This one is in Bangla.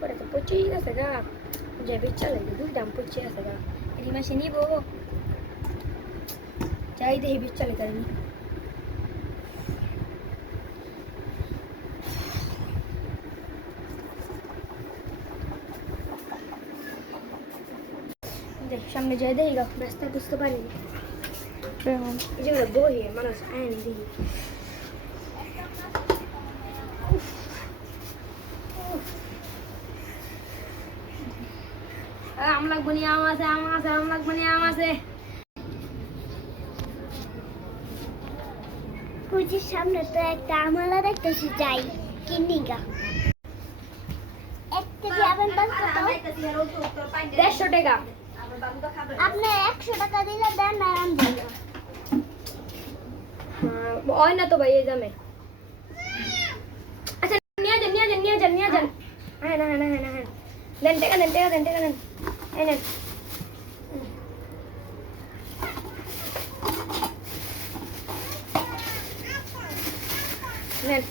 পরে তো পচেই গেছে গা যে বেচা লাগে দুই দাম পচে আছে গা এই মাসে নিব চাই দেখি বেচা লাগে নি দেখ সামনে যাই দেখি গা ব্যস্ত বুঝতে পারিনি যেগুলো বই মানুষ আয়নি দেখি আম লাগবো নি আম আছে আম লাগবো নি আম আছে কুচির সামনে তো একটা আমলা দেখতেছি যাই কিনি গা 1 কেজি আমের দাম কত 150 টাকা আপনি 100 টাকা দিলে দেন আর আম দিন ওই না তো ভাই এই দামে আচ্ছা নিয়ে যান হ্যাঁ দেন টাকা দেন এই নেন নেন